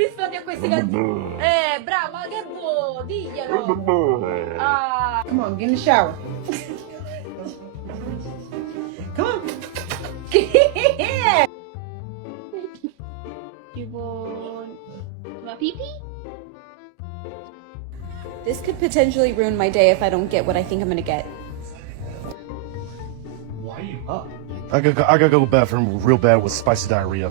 Rispondi a questi gattini. Bravo, ma che vuoi? Diglielo. Ah. Come on, get in the shower. Come on. Tipo... Ma pipì? This could potentially ruin my day if I don't get what I think I'm gonna get. Why are you up? I gotta go to the bathroom real bad with spicy diarrhea.